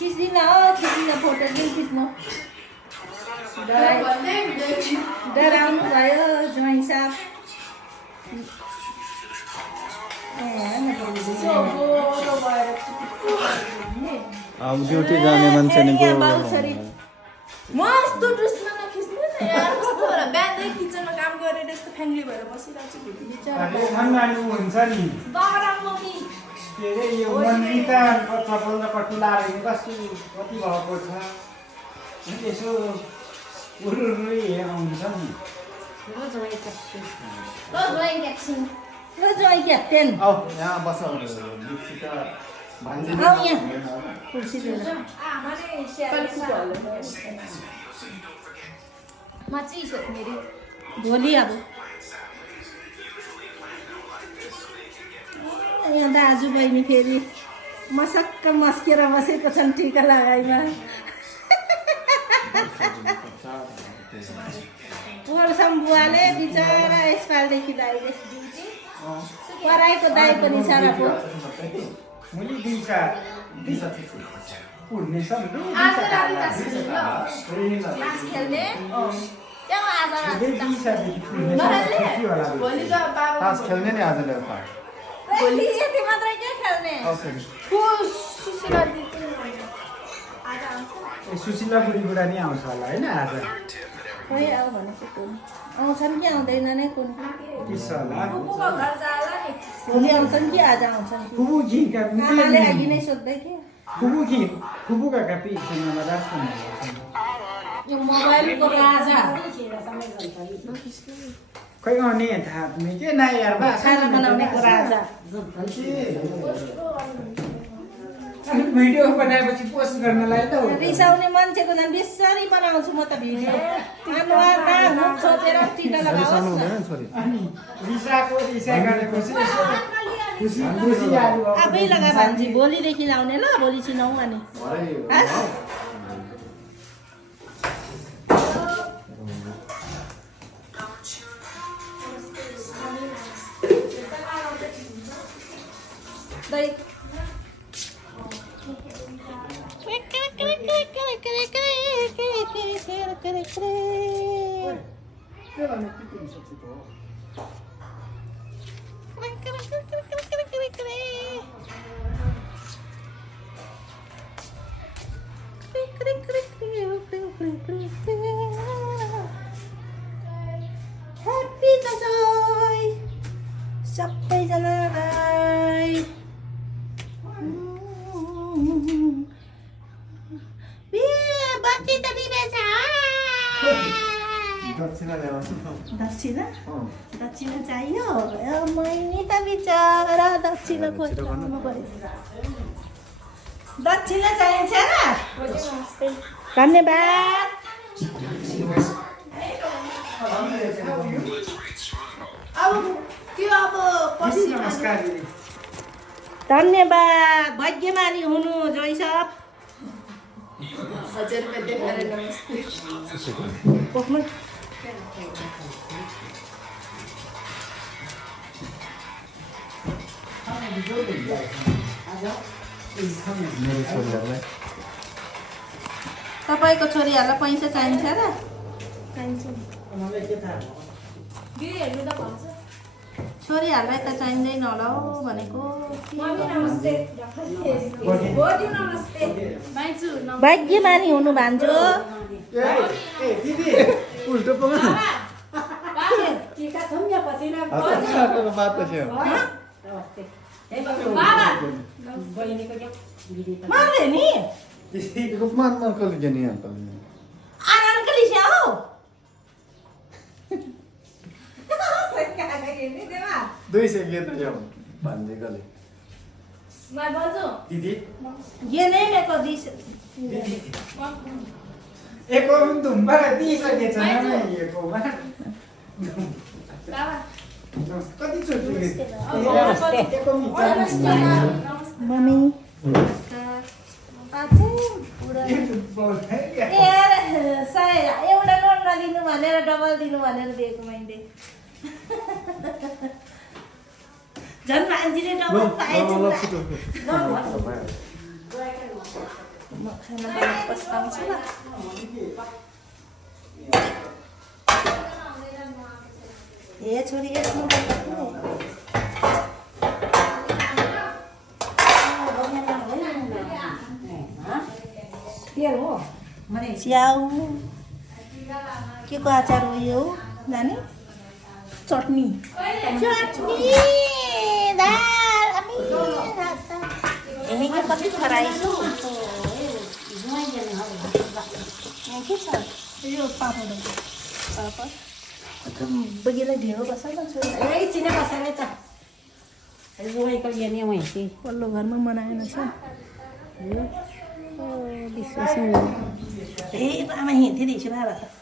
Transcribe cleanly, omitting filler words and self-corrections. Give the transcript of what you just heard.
खिच्दिन हो खिच्दिन फोटो चाहिँ खिच्नु डराउनु भयो ज्वाइँ साहब अब ड्युटी जाने मान्छे नि म यस्तो ड्रेसमा नखिच्नु न यार कस्तो होला बिहानदेखि किचनमा काम गरेर यस्तो फ्यामिली भएर बसिरहेको छु हुन्छ नि डराउनु नि के अरे यो मन्दिरका चपल र कटुला कस्तो कति भएको छ यसो उरुरु आउँछ नि ल ज्वाइँ क्याप्टेन आऊ यहाँ बस भान्जी आऊ यहाँ कुर्सी लिएर भोलि अब यहाँ दाजु बहिनी फेरि मसक्क मस्केर बसेको छन् टिका लगाइमा पोहोरसम्म बुवाले बिचरा यसपालिदेखि दाइले पराएको दाइ पनि सारा पो मुली दिन्छ पुर्ने छ तास खेल्ने नि आज ल्याउँदा यति मात्रै के खेल्ने सुशीला बुढी बुढा नि आउँछ होला होइन आज खोइ आऊ भनेको कुन आउँछन् कि आउँदैन नै कुन भोलि आउँछन् कि आज आउँछन् आमाले अघि नै सोध्दै थियो यो मोबाइलको राजा खै आउने थाहा के नयाँ यार बा खाना बनाउनेको राजा भिडियो बनाएपछि पोस्ट गर्नलाई त रिसाउने मान्छेको नाम बेसरी बनाउँछु म त भिडियो अनुहार नाक मुख छोपेर टिका लगाओस् न अनि रिसा गरेपछि आफै लगा भान्जी भोलिदेखि लाउने ल भोलि चिनाउँ अनि Happy Dajoy सबैजनालाई बत्ती त दिँदैछ दक्षिणा दक्षिणा चाहियो मैनी त बिचरा दक्षिणा खोज्नु पर्यो दक्षिणा चाहिन्छ धन्यवाद धन्यवाद भाग्यमानी हुनु जोइ सब 1000 रुपैयाँ देखाएर नमस्ते तपाईँको छोरीहरूलाई पैसा चाहिन्छ र छोरीहरूलाई त चाहिँदैन होला हौ भनेको भाग्यमानी हुनु भान्जो मार्ने नि आनन्दले हौ दिदी ये नहीं मेरे को दी एक और तुम्बा दिइसकेछ न यो कति छोटो मम्मी एउटा नोट नदिनु भनेर डबल दिनु भनेर दिएको मैले झन् मान्छेले डबल पाएछ म खाना बनाउनु पस्ताउँछु ल ए छोरी यसमा च्याउ के को अचार हो यो नानी चटनी दाल के कति खराइसु के छ यो पापड बगीलाई ढेउ बस्छ न छोरी चिने बसेर त रुवाईको यहाँ वहीँ कि पल्लो घरमा मनाएन छ विश्वास ए आमा हिँड्थ्यो नि बाबा